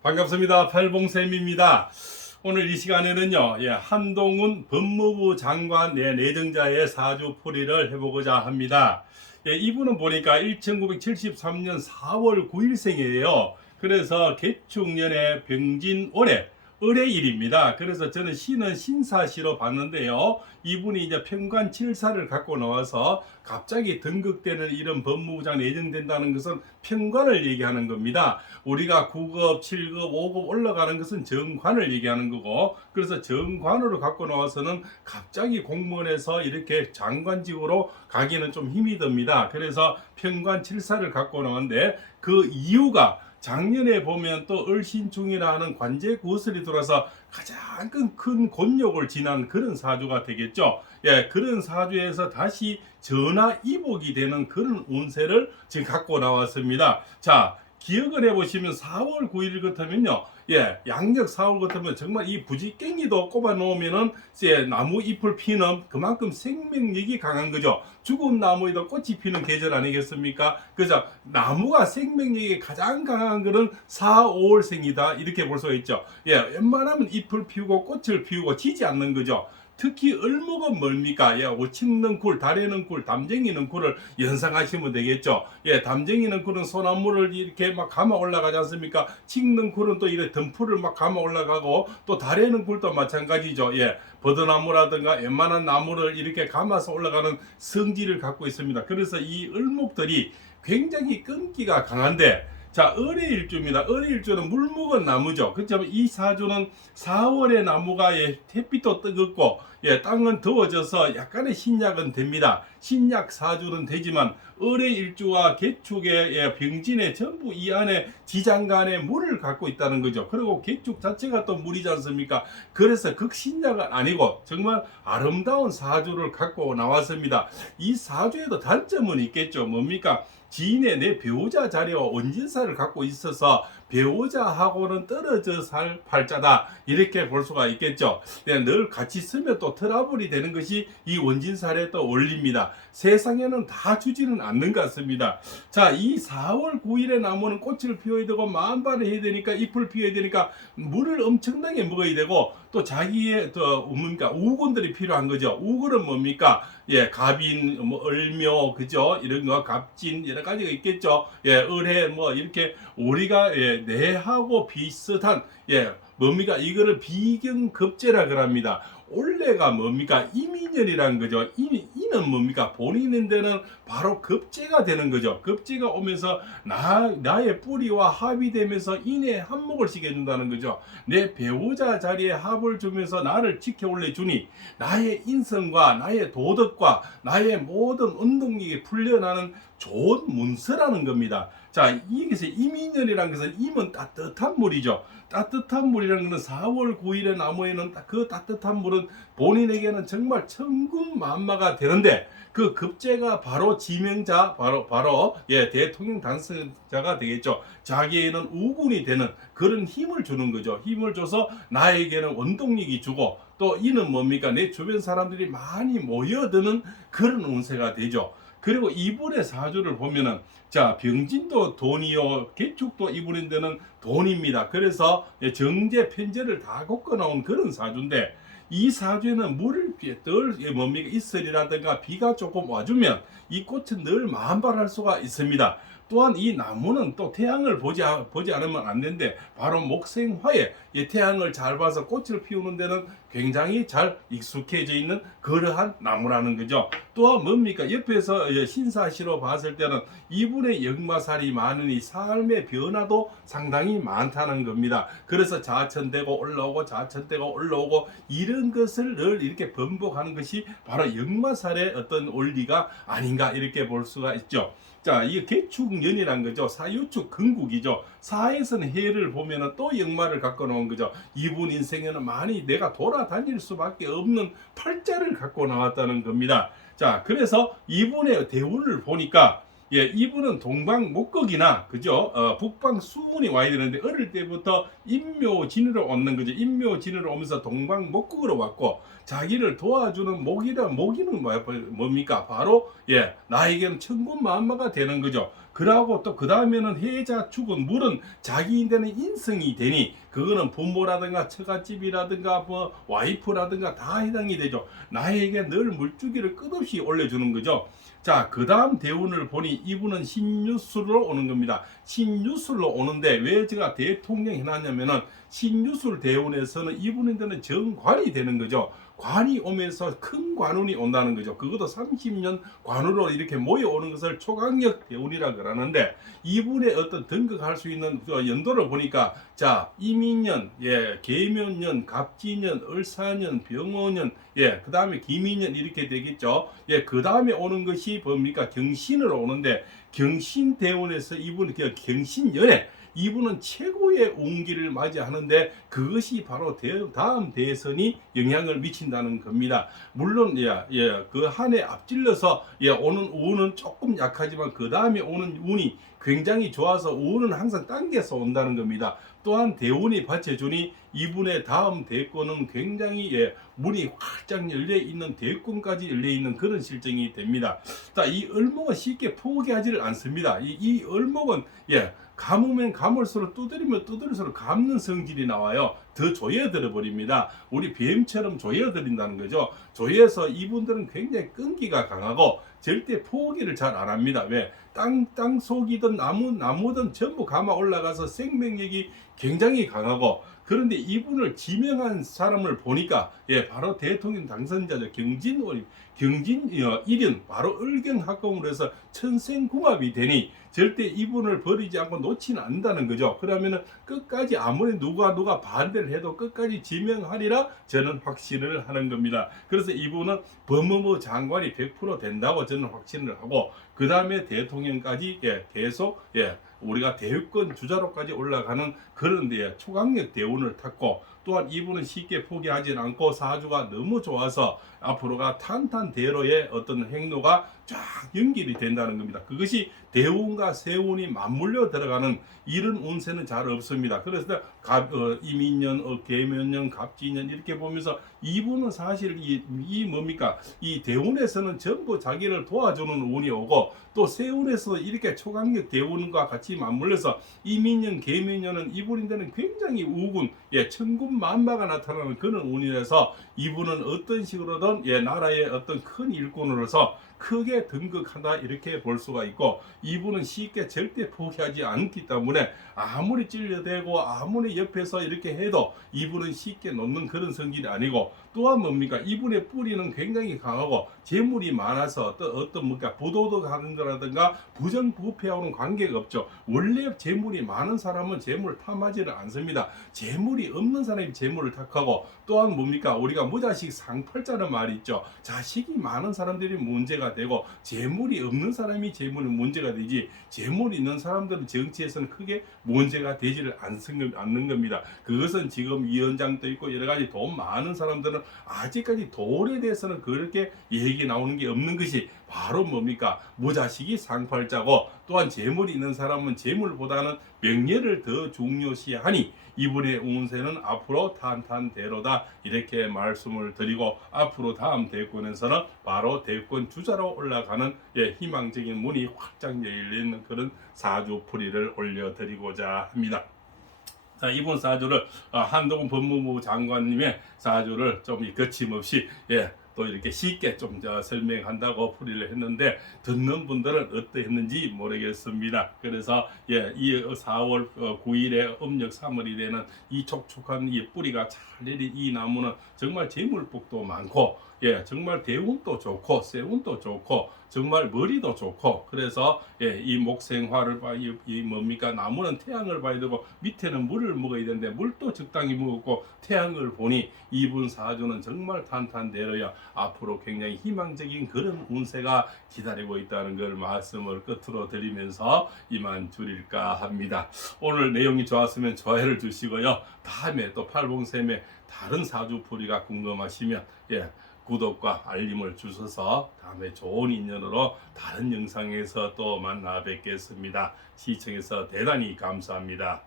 반갑습니다. 팔봉쌤입니다. 오늘 이 시간에는요, 한동훈 법무부 장관 내정자의 사주풀이를 해보고자 합니다. 이분은 보니까 1973년 4월 9일생이에요. 그래서 개축년의 병진월에 을의일입니다. 그래서 저는 시는 신사시로 봤는데요. 이분이 이제 평관 7사를 갖고 나와서 갑자기 등극되는 이런 법무부장 내정된다는 것은 평관을 얘기하는 겁니다. 우리가 9급, 7급, 5급 올라가는 것은 정관을 얘기하는 거고, 그래서 정관으로 갖고 나와서는 갑자기 공무원에서 이렇게 장관직으로 가기는 좀 힘이 듭니다. 그래서 평관 7사를 갖고 나왔는데 그 이유가 작년에 보면 또 을신중이라는 관제 구설이 들어서 가장 큰 곤욕을 지난 그런 사주가 되겠죠. 그런 사주에서 다시 전화이복이 되는 그런 운세를 지금 갖고 나왔습니다. 자, 기억을 해보시면 4월 9일 같으면요. 양력 4월 같으면 정말 이 부지깽이도 꼽아 놓으면은 나무 잎을 피는 그만큼 생명력이 강한 거죠. 죽은 나무에도 꽃이 피는 계절 아니겠습니까? 그죠? 나무가 생명력이 가장 강한 거는 4, 5월생이다. 이렇게 볼 수가 있죠. 웬만하면 잎을 피우고 꽃을 피우고 지지 않는 거죠. 특히 을목은 뭡니까? 오칭는 굴, 달에는 굴, 담쟁이는 굴을 연상하시면 되겠죠. 담쟁이는 굴은 소나무를 이렇게 막 감아 올라가지 않습니까? 칡는 굴은 또 이렇게 덤풀을 막 감아 올라가고, 또 달에는 굴도 마찬가지죠. 버드나무라든가 웬만한 나무를 이렇게 감아서 올라가는 성질을 갖고 있습니다. 그래서 이 을목들이 굉장히 끈기가 강한데, 자, 을의 일주입니다. 을의 일주는 물 묵은 나무죠. 그렇죠? 이 사주는 4월에 나무가 햇빛도 뜨겁고 땅은 더워져서 약간의 신약은 됩니다. 신약 사주는 되지만 을의 일주와 개축의 병진에 전부 이 안에 지장간에 물을 갖고 있다는 거죠. 그리고 개축 자체가 또 물이지 않습니까? 그래서 극신약은 아니고 정말 아름다운 사주를 갖고 나왔습니다. 이 사주에도 단점은 있겠죠. 뭡니까? 지인의 내 배우자 자리와 원진사를 갖고 있어서 배우자하고는 떨어져 살 팔자다, 이렇게 볼 수가 있겠죠. 늘 같이 쓰면 또 트러블이 되는 것이 이 원진살에 또 올립니다. 세상에는 다 주지는 않는 것 같습니다. 자, 이 4월 9일에 나무는 꽃을 피워야 되고 만발을 해야 되니까 잎을 피워야 되니까 물을 엄청나게 먹어야 되고, 또 자기의 뭡니까 우군들이 필요한 거죠. 우군은 뭡니까? 갑인, 을묘, 그죠? 이런 거, 갑진, 여러 가지가 있겠죠. 을해, 이렇게 우리가 내하고 비슷한, 뭡니까? 이거를 비경급제라 그럽니다. 올해가 뭡니까? 이민년이라는 거죠. 이는 뭡니까? 본인인데는 바로 급제가 되는 거죠. 급제가 오면서 나의 뿌리와 합이 되면서 인의 한몫을 시켜준다는 거죠. 내 배우자 자리에 합을 주면서 나를 지켜 올려주니 나의 인성과 나의 도덕과 나의 모든 운동력이 풀려나는 좋은 문서라는 겁니다. 자, 여기서 이민년이라는 것은 임은 따뜻한 물이죠. 따뜻한 물이라는 것은 4월 9일에 나무에는 그 따뜻한 물은 본인에게는 정말 천군만마가 되는데, 그 급제가 바로 지명자, 바로 대통령 당선자가 되겠죠. 자기에는 우군이 되는 그런 힘을 주는 거죠. 힘을 줘서 나에게는 원동력이 주고, 또 이는 뭡니까? 내 주변 사람들이 많이 모여드는 그런 운세가 되죠. 그리고 이분의 사주를 보면은, 자, 병진도 돈이요, 개축도 이분인데는 돈입니다. 그래서 정제 편제를 다 걷고 나온 그런 사주인데, 이 사주에는 물을 늘 뭡니까 이슬이라든가 비가 조금 와주면 이 꽃은 늘 만발할 수가 있습니다. 또한 이 나무는 또 태양을 보지 않으면 안 되는데, 바로 목생화에 태양을 잘 봐서 꽃을 피우는 데는 굉장히 잘 익숙해져 있는 그러한 나무라는 거죠. 또한 뭡니까? 옆에서 신사시로 봤을 때는 이분의 역마살이 많으니 삶의 변화도 상당히 많다는 겁니다. 그래서 자천되고 올라오고 자천되고 올라오고 이런 것을 늘 이렇게 번복하는 것이 바로 역마살의 어떤 원리가 아닌가, 이렇게 볼 수가 있죠. 자, 이 개축년이란 거죠. 사유축 근국이죠. 사에서는 해를 보면은 또 역마를 갖고 나온 거죠. 이분 인생에는 많이 내가 돌아다닐 수밖에 없는 팔자를 갖고 나왔다는 겁니다. 자, 그래서 이분의 대운을 보니까, 이분은 동방목극이나, 그죠? 북방 수운이 와야 되는데, 어릴 때부터 인묘진으로 얻는 거죠. 인묘진으로 오면서 동방목극으로 왔고, 자기를 도와주는 모기는 뭡니까? 바로, 나에게는 천군만마가 되는 거죠. 그러고 또 그 다음에는 해자 축은 물은 자기인데는 인성이 되니 그거는 부모라든가 처갓집이라든가 뭐 와이프라든가 다 해당이 되죠. 나에게 늘 물주기를 끝없이 올려주는 거죠. 자, 그 다음 대운을 보니 이분은 신유술로 오는 겁니다. 신유술로 오는데 왜 제가 대통령 해놨냐면은 신유술 대운에서는 이분인데는 정관이 되는 거죠. 관이 오면서 큰 관운이 온다는 거죠. 그것도 30년 관으로 이렇게 모여오는 것을 초강력 대운이라 그러는데 이분의 어떤 등극할 수 있는 연도를 보니까 자, 이민년, 예, 계묘년, 갑진년, 을사년, 병오년, 예, 그 다음에 기민년 이렇게 되겠죠. 예, 그 다음에 오는 것이 뭡니까? 경신으로 오는데 경신 대운에서 이분 경신년에 이분은 최고의 운기를 맞이하는데 그것이 바로 다음 대선이 영향을 미친다는 겁니다. 물론 그 한 해 앞질러서 오는 운은 조금 약하지만 그 다음에 오는 운이 굉장히 좋아서 운은 항상 당겨서 온다는 겁니다. 또한 대운이 받쳐주니 이분의 다음 대권은 굉장히 문이 활짝 열려 있는 대권까지 열려 있는 그런 실정이 됩니다. 자, 이 을목은 쉽게 포기하지를 않습니다. 이 을목은 감으면 감을수록 두드리면 두드릴수록 감는 성질이 나와요. 더 조여들어 버립니다. 우리 뱀처럼 조여들인다는 거죠. 조여서 이분들은 굉장히 끈기가 강하고 절대 포기를 잘 안 합니다. 왜? 땅 속이든 나무든 전부 감아 올라가서 생명력이 굉장히 강하고 그런데 이분을 지명한 사람을 보니까 바로 대통령 당선자죠. 경진 일연 바로 을경합공으로 해서 천생궁합이 되니 절대 이분을 버리지 않고 놓지는 않는다는 거죠. 그러면은 끝까지 아무리 누가 반대를 해도 끝까지 지명하리라 저는 확신을 하는 겁니다. 그래서 이분은 법무부 장관이 100% 된다고 저는 확신을 하고 그 다음에 대통령까지 계속 우리가 대권 주자로까지 올라가는 그런 초강력 대운을 탔고 또한 이분은 쉽게 포기하지 않고 사주가 너무 좋아서 앞으로가 탄탄대로의 어떤 행로가 쫙 연결이 된다는 겁니다. 그것이 대운과 세운이 맞물려 들어가는 이런 운세는 잘 없습니다. 그래서 이민년, 계묘년, 갑진년 이렇게 보면서 이분은 사실 이 뭡니까? 이 대운에서는 전부 자기를 도와주는 운이 오고 또 세운에서 이렇게 초강력 대운과 같이 맞물려서 이민년, 계묘년은 이분인데는 굉장히 우군, 천군만마가 나타나는 그런 운이라서 이분은 어떤 식으로든 나라의 어떤 큰 일꾼으로서 크게 등극한다 이렇게 볼 수가 있고 이분은 쉽게 절대 포기하지 않기 때문에 아무리 찔려대고 아무리 옆에서 이렇게 해도 이분은 쉽게 놓는 그런 성질이 아니고 또한 뭡니까 이분의 뿌리는 굉장히 강하고 재물이 많아서 어떤 뭡니까 부도덕하는 거라든가 부정부패하고는 관계가 없죠. 원래 재물이 많은 사람은 재물을 탐하지를 않습니다. 재물이 없는 사람이 재물을 탁하고 또한 뭡니까 우리가 무자식 상팔자는 말이 있죠. 자식이 많은 사람들이 문제가 되고 재물이 없는 사람이 재물이 문제가 되지 재물이 있는 사람들은 정치에서는 크게 문제가 되지를 않는 겁니다. 그것은 지금 위원장도 있고 여러 가지 돈 많은 사람들은 아직까지 돈에 대해서는 그렇게 얘기 나오는 게 없는 것이 바로 뭡니까 무자식이 상팔자고 또한 재물이 있는 사람은 재물보다는 명예를 더 중요시하니 이분의 운세는 앞으로 탄탄대로다 이렇게 말씀을 드리고 앞으로 다음 대권에서는 바로 대권 주자로 올라가는 희망적인 문이 활짝 열리는 그런 사주풀이를 올려드리고자 합니다. 자, 이번 사주를 한동훈 법무부 장관님의 사주를 좀 거침없이 또 이렇게 쉽게 좀 설명한다고 풀이를 했는데 듣는 분들은 어떠했는지 모르겠습니다. 그래서 이 4월 9일에 음력 3월이 되는 이 촉촉한 이 뿌리가 잘 내린 이 나무는 정말 재물복도 많고 정말 대운도 좋고 세운도 좋고 정말 머리도 좋고 그래서 이 목생화를 이 뭡니까 나무는 태양을 봐야 되고 밑에는 물을 먹어야 되는데 물도 적당히 먹었고 태양을 보니 이분 사주는 정말 탄탄대로야 앞으로 굉장히 희망적인 그런 운세가 기다리고 있다는 걸 말씀을 끝으로 드리면서 이만 줄일까 합니다. 오늘 내용이 좋았으면 좋아요를 주시고요. 다음에 또 팔봉샘의 다른 사주풀이가 궁금하시면 구독과 알림을 주셔서 다음에 좋은 인연으로 다른 영상에서 또 만나 뵙겠습니다. 시청해서 대단히 감사합니다.